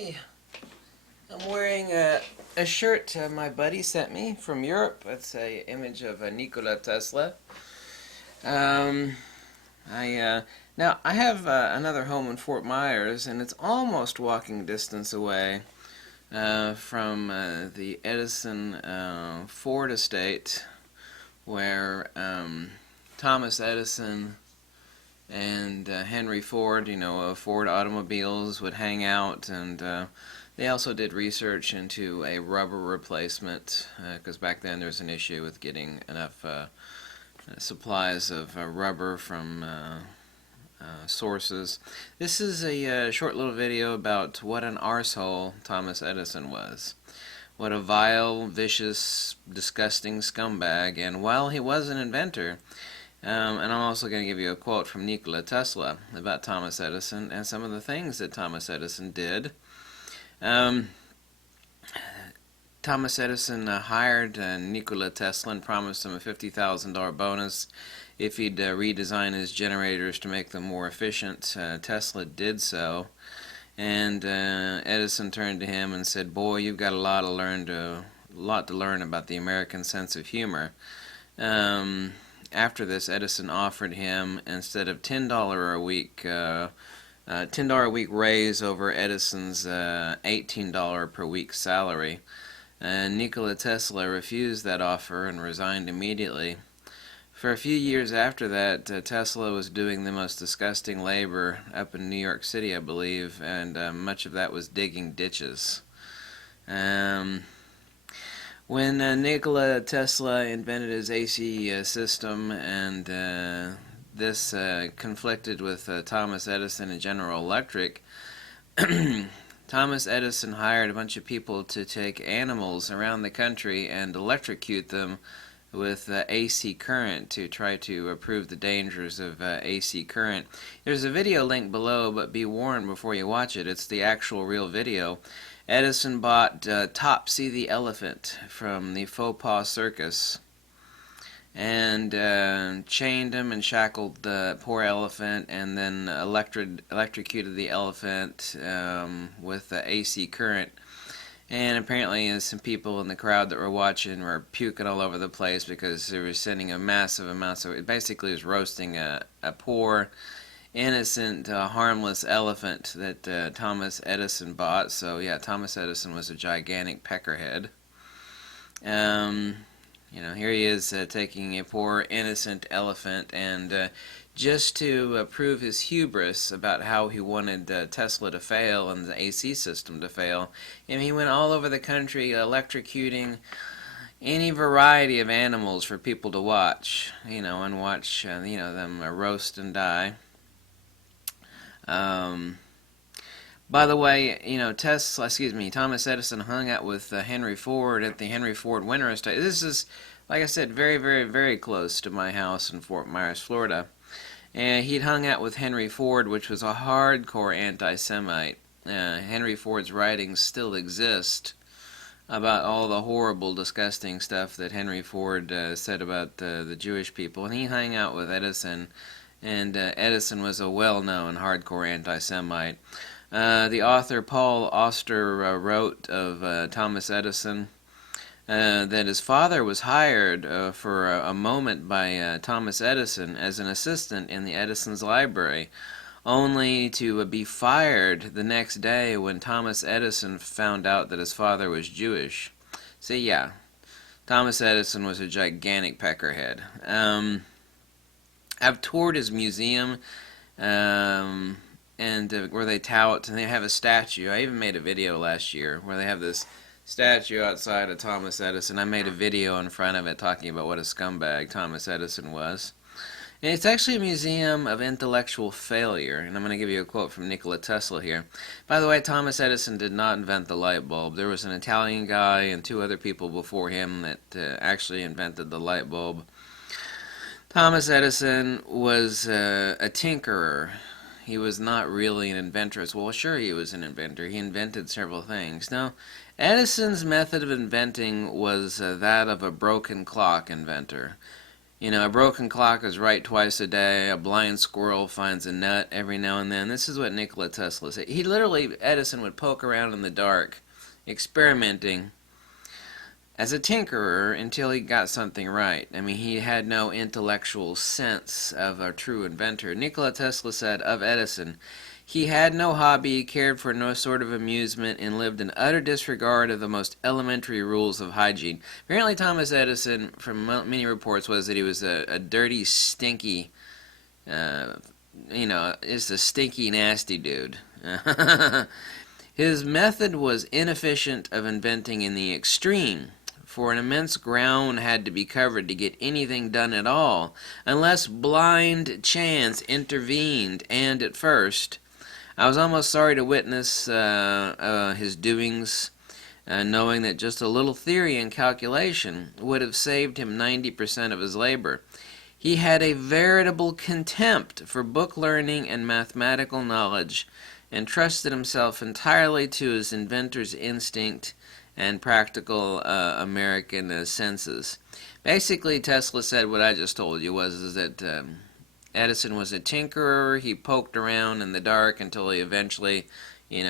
Hi, I'm wearing a shirt my buddy sent me from Europe. It's a image of Nikola Tesla. Um, now I have another home in Fort Myers, and it's almost walking distance away from the Edison Ford estate, where Thomas Edison and Henry Ford, Ford automobiles would hang out, and they also did research into a rubber replacement, because back then there was an issue with getting enough supplies of rubber from sources. This is a short little video about what an arsehole Thomas Edison was. What a vile, vicious, disgusting scumbag, and while he was an inventor, and I'm also going to give you a quote from Nikola Tesla about Thomas Edison and some of the things that Thomas Edison did. Thomas Edison hired Nikola Tesla and promised him a $50,000 bonus if he'd redesign his generators to make them more efficient. Tesla did so, and Edison turned to him and said, "Boy, you've got a lot to learn about the American sense of humor." After this, Edison offered him, instead of $10 a week, $10 a week raise over Edison's $18 per week salary. And Nikola Tesla refused that offer and resigned immediately. For a few years after that, Tesla was doing the most disgusting labor up in New York City, I believe, and much of that was digging ditches. When Nikola Tesla invented his AC system, and this conflicted with Thomas Edison and General Electric, Thomas Edison hired a bunch of people to take animals around the country and electrocute them with AC current to try to prove the dangers of AC current. There's a video link below, but be warned before you watch it. It's the actual real video. Edison bought Topsy the elephant from the Forepaugh Circus and chained him and shackled the poor elephant, and then electrocuted the elephant with AC current. And apparently some people in the crowd that were watching were puking all over the place because they were sending a massive amount. So it basically was roasting a poor, innocent, harmless elephant that Thomas Edison bought. So yeah, Thomas Edison was a gigantic peckerhead. Here he is taking a poor, innocent elephant, and just to prove his hubris about how he wanted Tesla to fail and the AC system to fail, and he went all over the country electrocuting any variety of animals for people to watch, and watch, them roast and die. By the way, Thomas Edison hung out with Henry Ford at the Henry Ford Winter Estate. This is, like I said, very, very, very close to my house in Fort Myers, Florida. And he'd hung out with Henry Ford, which was a hardcore anti-Semite. Henry Ford's writings still exist about all the horrible, disgusting stuff that Henry Ford said about the Jewish people. And he hung out with Edison, and Edison was a well-known hardcore anti-Semite. The author Paul Auster wrote of Thomas Edison that his father was hired for a moment by Thomas Edison as an assistant in the Edison's library, only to be fired the next day when Thomas Edison found out that his father was Jewish. So yeah, Thomas Edison was a gigantic peckerhead. I've toured his museum, and where they tout, and they have a statue. I even made a video last year where they have this statue outside of Thomas Edison. I made a video in front of it talking about what a scumbag Thomas Edison was. And it's actually a museum of intellectual failure, and I'm going to give you a quote from Nikola Tesla here. By the way, Thomas Edison did not invent the light bulb. There was an Italian guy and two other people before him that actually invented the light bulb. Thomas Edison was a tinkerer. He was not really an inventor. Well, sure, he was an inventor. He invented several things. Now, Edison's method of inventing was that of a broken clock inventor. You know, a broken clock is right twice a day. A blind squirrel finds a nut every now and then. This is what Nikola Tesla said. He literally, Edison would poke around in the dark, experimenting as a tinkerer until he got something right. I mean, he had no intellectual sense of a true inventor. Nikola Tesla said of Edison, he had no hobby, cared for no sort of amusement, and lived in utter disregard of the most elementary rules of hygiene. Apparently, Thomas Edison, from many reports, was that he was a dirty, stinky, just a stinky, nasty dude. His method was inefficient of inventing in the extreme, for an immense ground had to be covered to get anything done at all, unless blind chance intervened, and at first, I was almost sorry to witness his doings, knowing that just a little theory and calculation would have saved him 90% of his labor. He had a veritable contempt for book learning and mathematical knowledge, and trusted himself entirely to his inventor's instinct and practical American senses. Basically, Tesla said what I just told you is that Edison was a tinkerer. He poked around in the dark until he eventually hit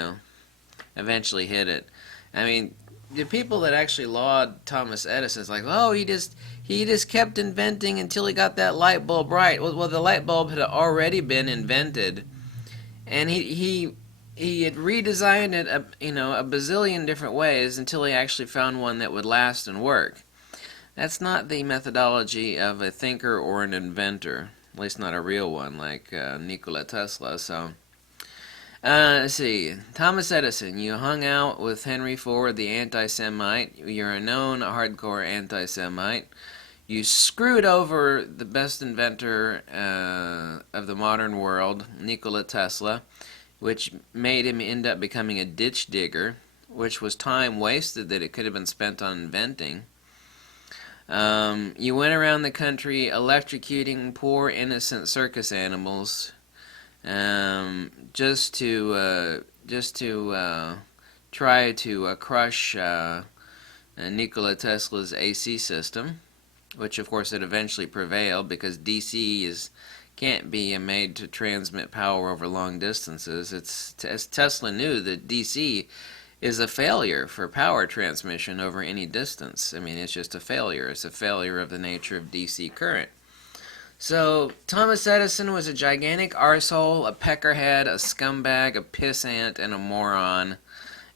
it. I mean, the people that actually laud Thomas Edison is like, oh, he just kept inventing until he got that light bulb right. Well, the light bulb had already been invented, and he had redesigned it a bazillion different ways until he actually found one that would last and work. That's not the methodology of a thinker or an inventor, at least not a real one like Nikola Tesla. So, let's see. Thomas Edison, you hung out with Henry Ford, the anti-Semite. You're a known hardcore anti-Semite. You screwed over the best inventor of the modern world, Nikola Tesla, which made him end up becoming a ditch digger, which was time wasted that it could have been spent on inventing. You went around the country electrocuting poor innocent circus animals, just to try to crush Nikola Tesla's AC system, which of course it eventually prevailed because DC can't be made to transmit power over long distances. As Tesla knew that DC is a failure for power transmission over any distance. I mean, it's just a failure. It's a failure of the nature of DC current. So, Thomas Edison was a gigantic arsehole, a peckerhead, a scumbag, a pissant, and a moron.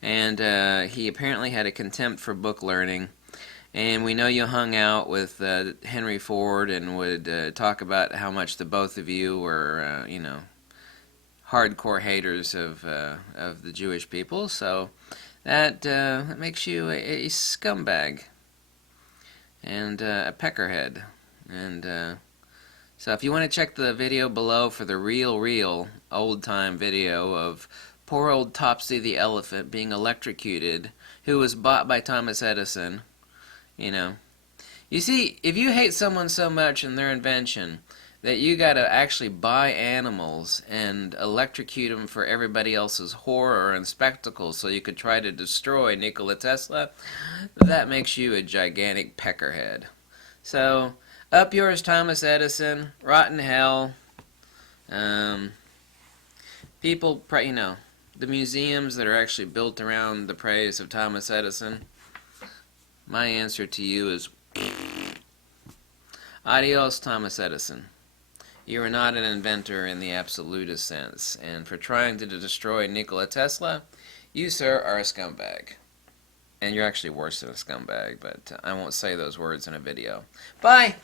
And he apparently had a contempt for book learning. And we know you hung out with Henry Ford and would talk about how much the both of you were, hardcore haters of the Jewish people. So that makes you a scumbag and a peckerhead. And so if you want to check the video below for the real old-time video of poor old Topsy the elephant being electrocuted, who was bought by Thomas Edison. You see, if you hate someone so much in their invention that you gotta actually buy animals and electrocute them for everybody else's horror and spectacle so you could try to destroy Nikola Tesla, that makes you a gigantic peckerhead. So, up yours, Thomas Edison, rotten hell. People, the museums that are actually built around the praise of Thomas Edison. My answer to you is adios, Thomas Edison. You are not an inventor in the absolutist sense, and for trying to destroy Nikola Tesla, you, sir, are a scumbag. And you're actually worse than a scumbag, but I won't say those words in a video. Bye!